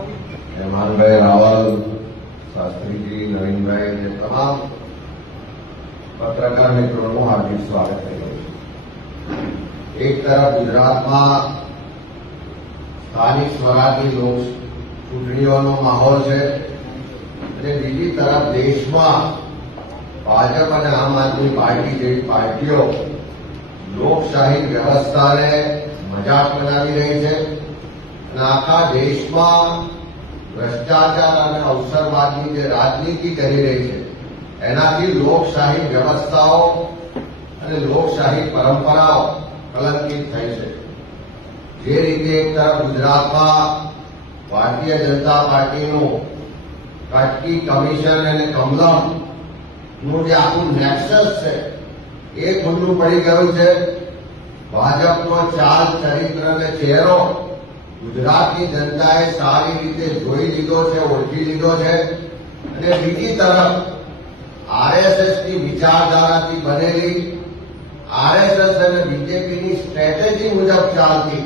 हेमानभाई रावल, शास्त्री जी, नवीन भाई ने तमाम पत्रकार मित्रों हार्दिक स्वागत है। एक तरफ गुजरात में स्थानिक स्वराजनी लोक चूंटणीओनो माहौल है, बीजी तरफ देश में भाजप और आम आदमी पार्टी जेवी पार्टीओ लोकशाही व्यवस्था ने मजाक बनावी रही है। आखा देश में भ्रष्टाचार और अवसरवादी जो राजनीति करी रही है, एनाथी लोकशाही व्यवस्थाओं और लोकशाही परंपराओं कलंकित थई है। जे रीते एक तरफ गुजरात में भारतीय जनता पार्टी कटकी कमीशन और कमलम जे आखू नेक्सस है ए खुल्लू पड़ी गयु है। भाजपनो चाल चरित्र ने चेहरो गुजरात की जनताए सारी रीते जोई लीधो है, ओळखी लीधो है। बीजी तरफ आरएसएस की विचारधारा थी बनेली आरएसएस और बीजेपी की स्ट्रेटेजी मुजब चलती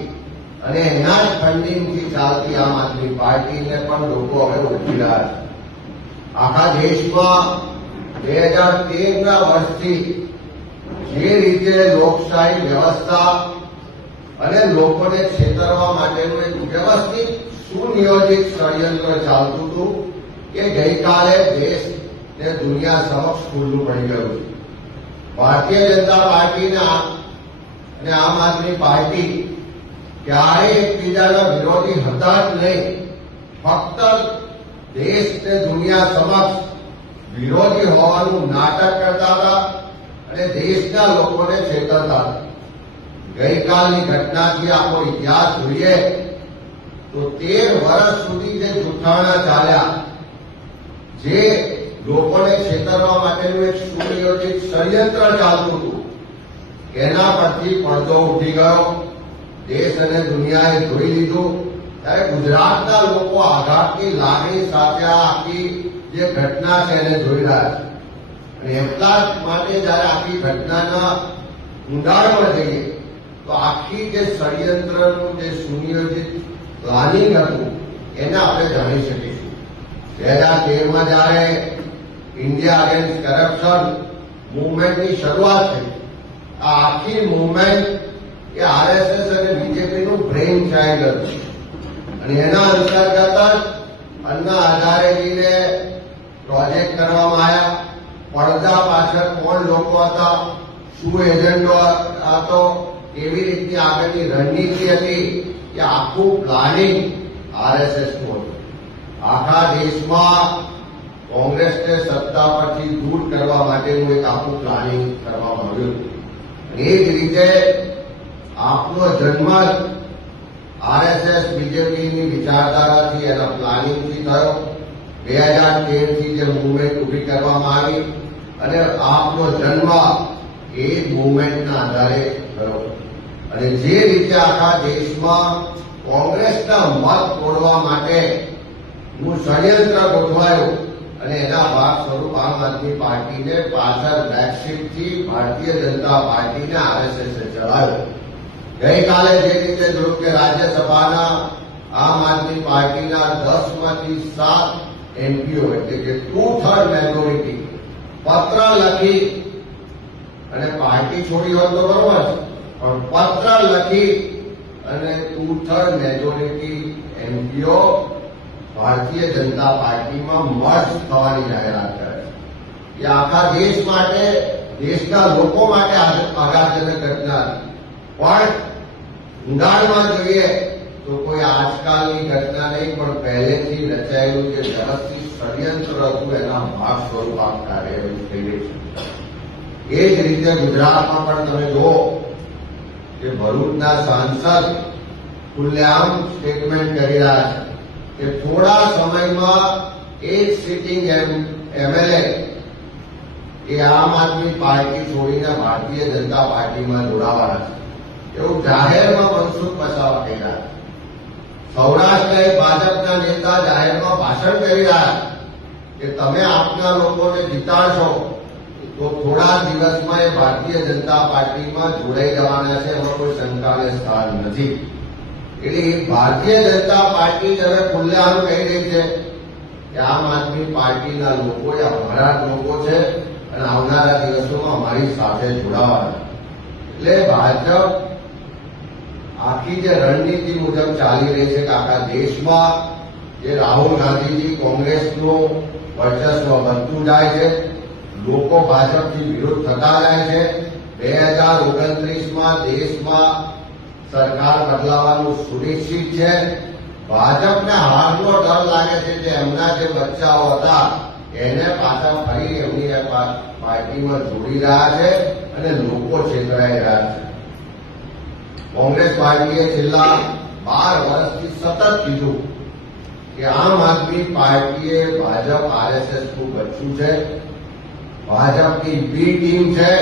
और एना फंडिंग थी चलती आम आदमी पार्टी ने पण लोको हवे ओळखी रह्या छे। आखा देश में 2013 वर्षथी जे रीते लोकशाही व्यवस्था અને લોકોને છેતરવા માટેનું એક વ્યવસ્થિત સુનિયોજિત ષડયંત્ર ચાલતું હતું કે ગઈકાલે દેશ ને દુનિયા સમક્ષ ખુલ્લું પડી ગયું છે। ભારતીય જનતા પાર્ટી અને આમ આદમી પાર્ટી ક્યારેય એકબીજાના વિરોધી હતા જ નહીં, ફક્ત દેશ ને દુનિયા સમક્ષ વિરોધી હોવાનું નાટક કરતા હતા અને દેશના લોકોને છેતરતા હતા। ગઈકાલની ઘટનાથી આપણો ઇતિહાસ જોઈએ તો 13 વર્ષ સુધી જે જૂઠાણા ચાલ્યા, જે લોકોને છેતરવા માટેનું એક સુનિયોજિત ષડયંત્ર ચાલતું હતું, એના પરથી પડદો ઉઠી ગયો। દેશ અને દુનિયાએ જોઈ લીધું ત્યારે ગુજરાતના લોકો આઘાતની લાગણી સાથે આ આખી જે ઘટના છે એને જોઈ રહ્યા છે। અને એટલા જ માટે જયારે આખી ઘટનાના ઊંડાણમાં જઈએ तो आखी जे षडयंत्रनु जे सुनियोजित प्लानिंग हतुं एने आपणे जाणी शकीशुं। 2013 में जયારે इंडिया अगेन्स्ट करप्शन मूवमेंटनी शरूआत थई, आ आखी मूवमेंट ए आरएसएस और बीजेपीનું ब्रेन चाइल्ड हतुं અને એના અંતર્ગત જ અન્ના હજારેજીને પ્રોજેક્ટ કરવામાં આવ્યા। પડદા પાછળ કોણ લોકો હતા, શું એજન્ડો હતો, કેવી રીતની આગળની રણનીતિ હતી, એ આખું પ્લાનિંગ આરએસએસનું હતું। આખા દેશમાં કોંગ્રેસને સત્તા પરથી દૂર કરવા માટેનું એક આખું પ્લાનિંગ કરવામાં આવ્યું। એ જ રીતે આપનો જન્મ આરએસએસ બીજેપીની વિચારધારાથી એના પ્લાનિંગથી થયો। 2013 થી જે મૂવમેન્ટ ઉભી કરવામાં આવી અને આપનો જન્મ એ મૂવમેન્ટના આધારે થયો। અને જે રીતે આખા દેશમાં કોંગ્રેસના મત તોડવા માટેનું ષડયંત્ર ગોઠવાયું અને એના ભાગ સ્વરૂપ આમ આદમી પાર્ટીને પાછળ બેકસીટથી ભારતીય જનતા પાર્ટીને આરએસએસે ચલાવ્યો। ગઈકાલે જે રીતે જોયું કે રાજ્યસભાના આમ આદમી પાર્ટીના 10માંથી 7 એમપીઓ એટલે કે 2/3 મેજોરિટી પત્ર લખી અને પાર્ટી છોડી હોત તો બરોબર છે, પણ પત્ર લખી અને 2/3 મેજોરિટી એમપીઓ ભારતીય જનતા પાર્ટીમાં મર્જ થવાની જાહેરાત કરે છે। એ આખા દેશ માટે, દેશના લોકો માટે આઘાતજનક ઘટના હતી। પણ ઊંડાણમાં જોઈએ તો કોઈ આજકાલની ઘટના નહીં, પણ પહેલેથી રચાયેલું જે વ્યવસ્થિત ષડયંત્ર હતું એના ભાગ સ્વરૂપ આ કાર્યવાહી થઈ રહી છે। એ જ રીતે ગુજરાતમાં પણ તમે જુઓ કે ભરૂચના સાંસદ ખુલ્લેઆમ સ્ટેટમેન્ટ કરી રહ્યા છે કે થોડા સમયમાં એક સિટિંગ એમએલએ એ આમ આદમી પાર્ટી છોડીને ભારતીય જનતા પાર્ટીમાં જોડાવાના છે, એવું જાહેરમાં મનસુખ વસાવા કહી રહ્યા છે। સૌરાષ્ટ્રના ભાજપના નેતા જાહેરમાં ભાષણ કરી રહ્યા કે તમે આપના લોકોને જીતાડશો તો થોડા દિવસમાં એ ભારતીય જનતા પાર્ટીમાં જોડાઈ જવાના છે, એમાં કોઈ શંકાને સ્થાન નથી। એટલે ભારતીય જનતા પાર્ટી હવે ખુલ્લેઆમ કહી રહી છે કે આમ આદમી પાર્ટીના લોકો એ અમારા જ લોકો છે અને આવનારા દિવસોમાં અમારી સાથે જોડાવાના. એટલે ભાજપ આખી જે રણનીતિ મુજબ ચાલી રહી છે કે આખા દેશમાં જે રાહુલ ગાંધીજી કોંગ્રેસનું વર્ચસ્વ વધતું જાય છે, લોકો ભાજપથી વિરોધ થતા જાય છે. 2029માં દેશમાં સરકાર બદલાવાનું સુનિશ્ચિત છે. ભાજપને હારનો ડર લાગે છે કે એમના જે બચ્ચાઓ હતા એને પાછા ફરી એમની પાર્ટીમાં જોડી રહ્યા છે અને લોકો છેતરાઈ રહ્યા છે. કોંગ્રેસ પાર્ટીએ છેલ્લા 12 વર્ષથી સતત કીધું કે આમ આદમી પાર્ટીએ ભાજપ આરએસએસનું બચ્ચું છે, ભાજપની બી ટીમ છે.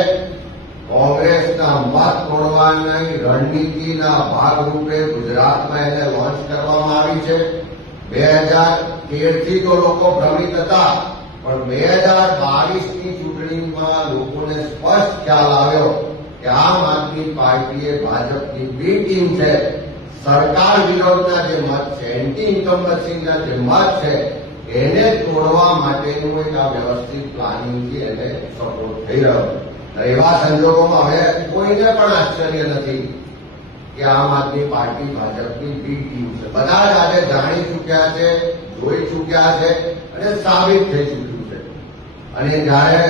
કોંગ્રેસના મત તોડવાની રણનીતિના ભાગરૂપે ગુજરાતમાં એને લોન્ચ કરવામાં આવી છે. 2013થી તો લોકો ભ્રમિત હતા, પણ 2022ની ચૂંટણીમાં લોકોને સ્પષ્ટ ખ્યાલ આવ્યો કે આમ આદમી પાર્ટીએ ભાજપની બી ટીમ છે. સરકાર વિરોધના જે મત છે, એન્ટી ઇન્કમ્બન્સીના જે મત છે, એને તોડવા માટેનું એક આ વ્યવસ્થિત પ્લાનિંગથી એને સપોર્ટ થઈ રહ્યો છે. એવા સંજોગોમાં હવે કોઈને પણ આશ્ચર્ય નથી કે આમ આદમી પાર્ટી ભાજપની બી ટીમ છે. બધા જ આજે જાણી ચૂક્યા છે, જોઈ ચૂક્યા છે અને સાબિત થઈ ચૂક્યું છે. અને જયારે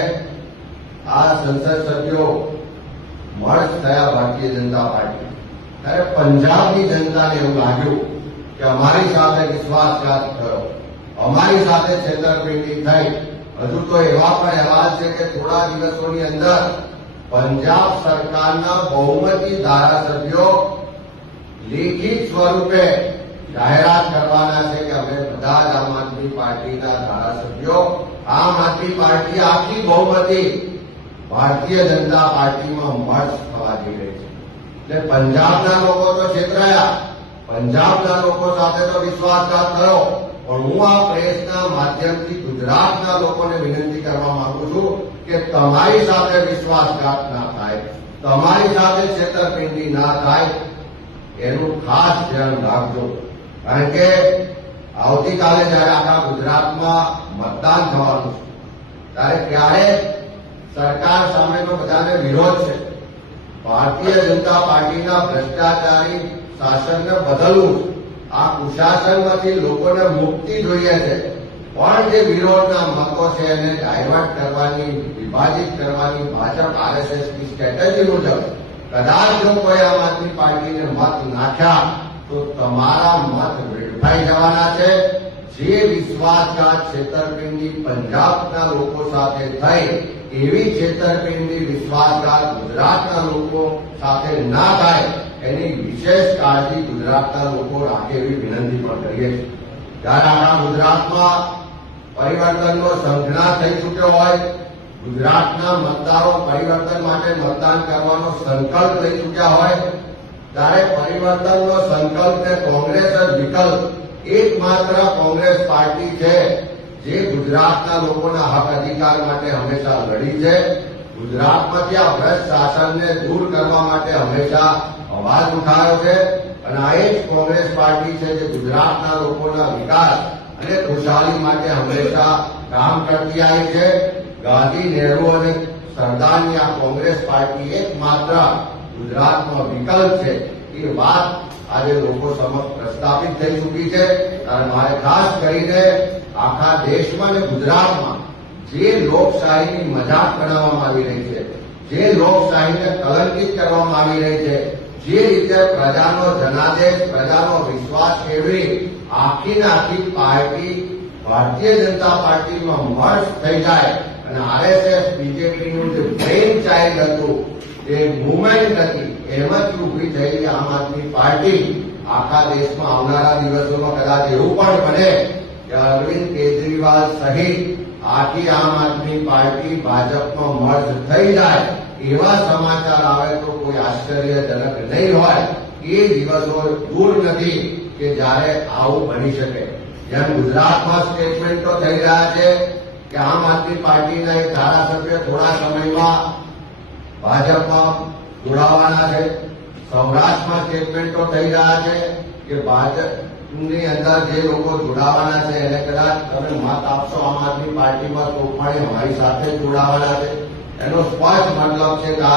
આ સંસદ સભ્યો મર્જ થયા ભારતીય જનતા પાર્ટી, ત્યારે પંજાબની જનતાને એવું લાગ્યું કે અમારી સાથે વિશ્વાસઘાત થયો, અમારી સાથે છેતરપિંડી થઈ. હજુ તો એવા પણ અહેવાલ છે કે થોડા દિવસોની અંદર પંજાબ સરકારના બહુમતી ધારાસભ્યો લેખિત સ્વરૂપે જાહેરાત કરવાના છે કે અમે બધા જ આમ આદમી પાર્ટીના ધારાસભ્યો, આમ આદમી પાર્ટી આખી બહુમતી ભારતીય જનતા પાર્ટીમાં મર્જ થવા જઈ રહી છે. એટલે પંજાબના લોકો તો છેતરાયા, પંજાબના લોકો સાથે તો વિશ્વાસઘાત થયો. પણ હું આ પ્રેસના માધ્યમથી ગુજરાતના લોકોને વિનંતી કરવા માંગુ છું કે તમારી સાથે વિશ્વાસઘાત ના થાય, તમારી સાથે છેતરપિંડી ના થાય, એનું ખાસ ધ્યાન રાખજો. કારણ કે આવતીકાલે જયારે આખા ગુજરાતમાં મતદાન થવાનું છે, ત્યારે ક્યારેક સરકાર સામેનો બધાને વિરોધ છે. ભારતીય જનતા પાર્ટીના ભ્રષ્ટાચારી શાસનને બદલવું, આ કુશાસનમાંથી લોકોને મુક્તિ જોઈએ છે. પણ જે વિરોધના મતો છે એને ડાયવર્ટ કરવાની, વિભાજિત કરવાની ભાજપ આરએસએસની સ્ટ્રેટેજી મુજબ કદાચ જો કોઈ આમ આદમી પાર્ટીને મત નાખ્યા તો તમારા મત વેડફાઈ જવાના છે. જે વિશ્વાસઘાત છેતરપિંડી પંજાબના લોકો સાથે થઈ, એવી છેતરપિંડી વિશ્વાસઘાત ગુજરાતના લોકો સાથે ના થાય, એની વિશેષ કાળજી ગુજરાતના લોકો રાખે એવી વિનંતી પણ કરીએ છીએ. જ્યારે આપણા ગુજરાતમાં પરિવર્તનનો સંઘર્ષ થઈ ચૂક્યો હોય, ગુજરાતના મતદારો પરિવર્તન માટે મતદાન કરવાનો સંકલ્પ લઈ ચૂક્યા હોય, ત્યારે પરિવર્તનનો સંકલ્પને કોંગ્રેસ જ વિકલ્પ એકમાત્ર કોંગ્રેસ પાર્ટી છે જે ગુજરાતના લોકોના હક અધિકાર માટે હંમેશા લડી છે. ગુજરાતમાંથી આ ભ્રષ્ટ શાસનને દૂર કરવા માટે હંમેશા અવાજ ઉઠાવ્યો છે. અને આ એ જ કોંગ્રેસ પાર્ટી છે જે ગુજરાતના લોકોના વિકાસ અને ખુશહાલી માટે હંમેશા કામ કરતી આવી છે. ગાંધી, નહેરુ અને સરદારની આ કોંગ્રેસ પાર્ટી એકમાત્ર ગુજરાતનો વિકલ્પ છે. એ વાત આજે લોકો સમક્ષ પ્રસ્થાપિત થઈ ચૂકી છે. અને મારે ખાસ કરીને આખા દેશમાં અને ગુજરાતમાં જે લોકશાહીની મજાક બનાવવામાં આવી રહી છે, જે લોકશાહીને કલંકિત કરવામાં આવી રહી છે, જે રીતે પ્રજાનો જનાદેશ, પ્રજાનો વિશ્વાસ કેળવી આખી આખી પાર્ટી ભારતીય જનતા પાર્ટીમાં મર્જ થઈ જાય અને આરએસએસ બીજેપીનું જે બ્રેઇન ચાઇલ્ડ હતું, જે મુવમેન્ટ હતી, એમાંથી ઉભી થયેલી આમ આદમી પાર્ટી આખા દેશમાં આવનારા દિવસોમાં કદાચ એવું પણ બને કે અરવિંદ કેજરીવાલ સહિત આખી આમ આદમી પાર્ટી ભાજપમાં મર્જ થઈ જાય, એવા સમાચાર આવે તો કોઈ આશ્ચર્યજનક નહીં હોય. એ દિવસો દૂર નથી કે જ્યારે આવું બની શકે. જેમ ગુજરાતમાં સ્ટેટમેન્ટો થઈ રહ્યા છે કે આમ આદમી પાર્ટીના એક ધારાસભ્ય થોડા સમયમાં ભાજપમાં જોડાવાના છે. સૌરાષ્ટ્રમાં સ્ટેટમેન્ટો થઈ રહ્યા છે કે કે ભાજપની અંદર જે લોકો જોડાવાના છે એને કદાચ તમે મત આપશો આમ આદમી પાર્ટીમાં તો પણ અમારી સાથે જોડાવાના છે. એનો સ્પષ્ટ મતલબ છે કે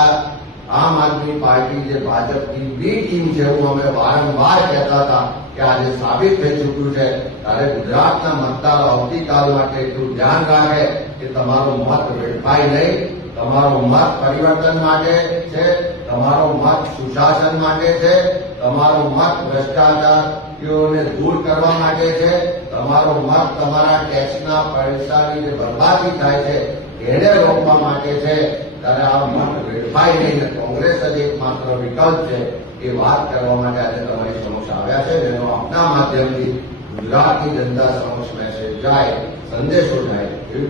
આમ આદમી પાર્ટી જે ભાજપની બી ટીમ છે, હું અમે વારંવાર કહેતા હતા કે આજે સાબિત થઈ ચૂક્યું છે. ત્યારે ગુજરાતના મતદારો આવતીકાલ માટે એટલું ધ્યાન રાખે કે તમારો મત વેડફાય નહીં. તમારો મત પરિવર્તન માટે છે, તમારો મત સુશાસન માટે છે, તમારો મત ભ્રષ્ટાચારીઓને દૂર કરવા માટે છે, તમારો મત તમારા ટેક્સના પૈસાની જે બરબાદી થાય છે એને રોકવા માટે છે. ત્યારે આ મત વેડફાય નહીં ને કોંગ્રેસ જ એકમાત્ર વિકલ્પ છે એ વાત કરવા માટે આજે તમારી સમક્ષ આવ્યા છે. એનો આપના માધ્યમથી ગુજરાતની જનતા સમક્ષ મેસેજ જાય, સંદેશો જાય એવી